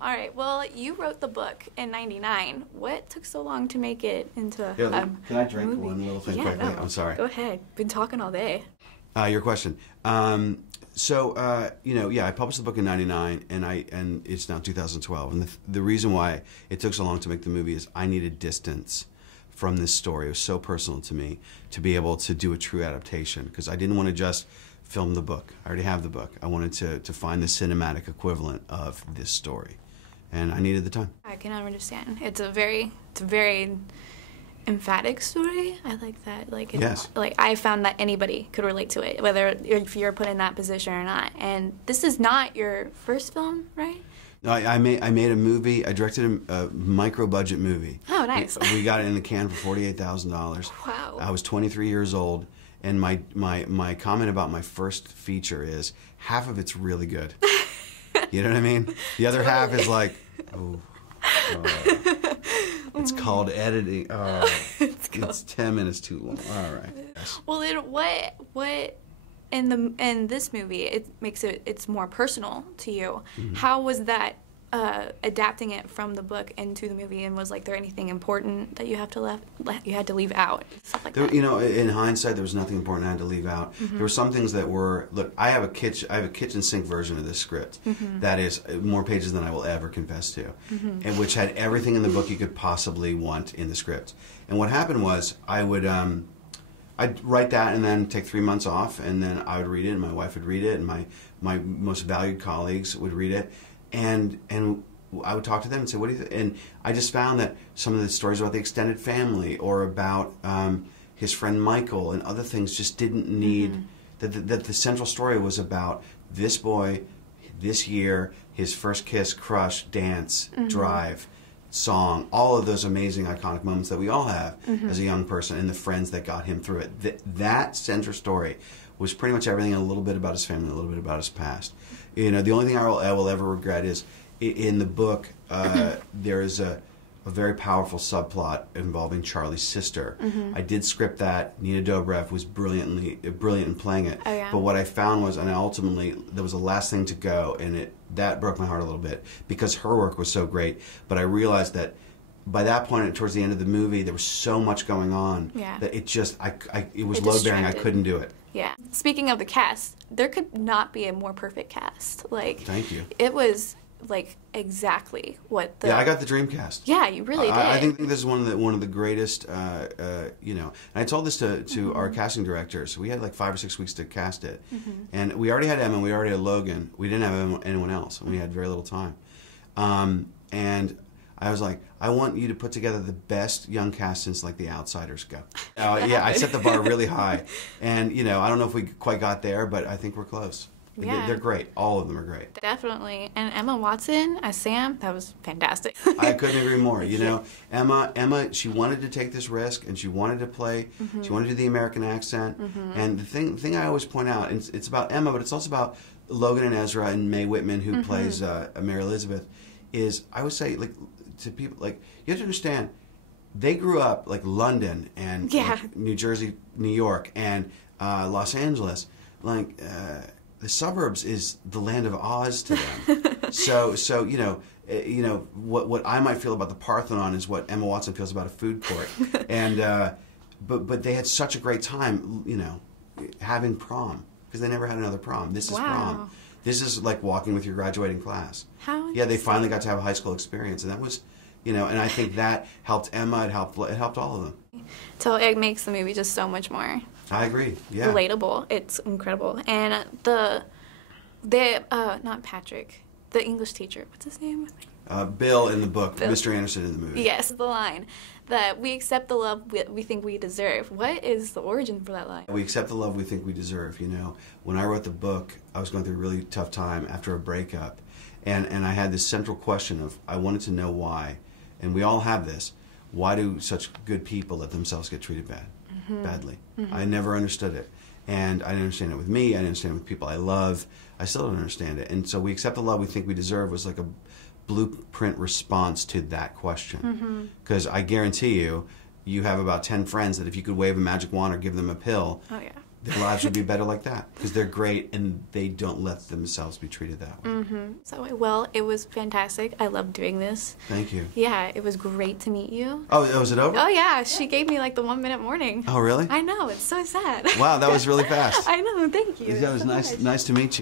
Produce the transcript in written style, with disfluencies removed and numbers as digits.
All right. Well, you wrote the book in '99. What took so long to make it into a Can I drink movie? one little thing Yeah, quickly? no. I'm sorry. Go ahead. Been talking all day. Your question. Yeah, I published the book in '99, and it's now 2012. And the reason why it took so long to make the movie is I needed distance from this story. It was so personal to me to be able to do a true adaptation, because I didn't want to just film the book. I already have the book. I wanted to find the cinematic equivalent of this story, and I needed the time. I can understand. It's a very emphatic story. I like that. Like, yes. Like, I found that anybody could relate to it, whether if you're put in that position or not. And this is not your first film, right? No, I made a movie. I directed a micro-budget movie. Oh, nice. We got it in the can for $48,000. Wow. I was 23 years old, and my comment about my first feature is half of it's really good. You know what I mean? The other half is like, it's called editing. Oh, it's 10 minutes too long. All right. Yes. Well, then what in this movie it's more personal to you. Mm-hmm. How was that adapting it from the book into the movie, and was there anything important that you had to leave out? Stuff like that. You know, in hindsight, there was nothing important I had to leave out. Mm-hmm. There were some things that were, look, I have a kitchen sink version of this script that is more pages than I will ever confess to, and which had everything in the book you could possibly want in the script. And what happened was I'd write that and then take 3 months off, and then I would read it, and my wife would read it, and my most valued colleagues would read it, and I would talk to them and say, what do you think? And I just found that some of the stories about the extended family or about his friend Michael and other things just didn't need, that the central story was about this boy, this year, his first kiss, crush, dance, drive, song, all of those amazing iconic moments that we all have as a young person, and the friends that got him through it. That central story was pretty much everything, and a little bit about his family, a little bit about his past. You know, the only thing I will ever regret is in the book there is a very powerful subplot involving Charlie's sister. I did script that. Nina Dobrev was brilliant in playing it. Oh, yeah. But what I found was, and ultimately, that was the last thing to go, and that broke my heart a little bit, because her work was so great. But I realized that by that point, towards the end of the movie, there was so much going on that it just, it was load-bearing. I couldn't do it. Yeah. Speaking of the cast, there could not be a more perfect cast. Thank you. It was exactly what the... Yeah, I got the dream cast. Yeah, you really did. I think this is one of the greatest, you know, and I told this to our casting directors. We had 5 or 6 weeks to cast it. And we already had Emma, we already had Logan. We didn't have anyone else, and we had very little time. And I was like, I want you to put together the best young cast since The Outsiders go. Yeah, I set the bar really high. And, you know, I don't know if we quite got there, but I think we're close. Yeah. They're great. All of them are great. Definitely. And Emma Watson as Sam, that was fantastic. I couldn't agree more. You know, Emma, she wanted to take this risk, and she wanted to play. She wanted to do the American accent. And the thing I always point out, and it's about Emma, but it's also about Logan and Ezra and Mae Whitman, who plays Mary Elizabeth, is I would say, to people, you have to understand, they grew up London and New Jersey, New York, and Los Angeles. The suburbs is the land of Oz to them. so you know what I might feel about the Parthenon is what Emma Watson feels about a food court. And but they had such a great time, you know, having prom, because they never had another prom. This is prom. This is like walking with your graduating class. How? Yeah, they finally got to have a high school experience, and that was, you know, and I think that helped Emma. It helped all of them. So it makes the movie just so much more. I agree. Yeah. Relatable. It's incredible. And not Patrick, the English teacher. What's his name? Bill in the book, Bill. Mr. Anderson in the movie. Yes, the line that we accept the love we think we deserve. What is the origin for that line? We accept the love we think we deserve. You know, when I wrote the book, I was going through a really tough time after a breakup, and I had this central question of, I wanted to know why, and we all have this. Why do such good people let themselves get treated badly? I never understood it. And I didn't understand it with me. I didn't understand it with people I love. I still don't understand it. And so we accept the love we think we deserve was like a blueprint response to that question. Because I guarantee you, you have about 10 friends that if you could wave a magic wand or give them a pill, their lives would be better like that, because they're great and they don't let themselves be treated that way. So, well, it was fantastic. I loved doing this. Thank you. Yeah, it was great to meet you. Oh, was it over? Oh, yeah. She gave me like the 1 minute warning. Oh, really? I know. It's so sad. Wow, that was really fast. I know. Thank you. That was nice to meet you.